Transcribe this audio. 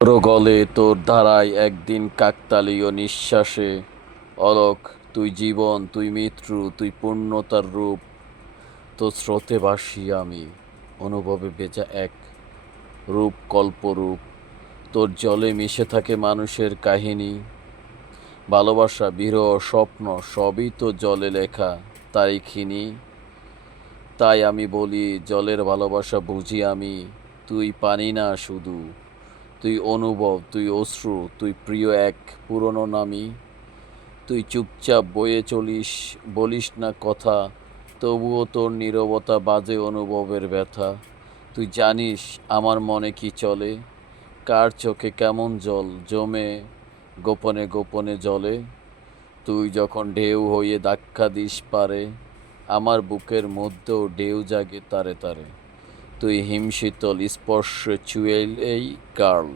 তোর গলে তোর ধারায় একদিন কাকতালীয় নিঃশ্বাসে অলোক, তুই জীবন, তুই মৃত্যু, তুই পূর্ণতার রূপ। তোর স্রোতে ভাসি আমি, অনুভবে ভেজা এক রূপ কল্পরূপ। তোর জলে মিশে থাকে মানুষের কাহিনী, ভালোবাসা, বিরহ, স্বপ্ন, সবই তো জলে লেখা তারিখিনি। তাই আমি বলি, জলের ভালোবাসা বুঝি আমি। তুই পানি না শুধু, তুই অনুভব, তুই অশ্রু, তুই প্রিয় এক পুরনো নামী। তুই চুপচাপ বয়ে চলিস, বলিস না কথা, তবুও তোর নীরবতা বাজে অনুভবের ব্যথা। তুই জানিস আমার মনে কি চলে, কার চোখে কেমন জল জমে গোপনে গোপনে জলে। তুই যখন ঢেউ হয়ে ধাক্কা দিস পারে, আমার বুকের মধ্যেও ঢেউ জাগে তারে তারে। তুই হিমশীতল স্পর্শে ছুঁয়েলেই গার্ল।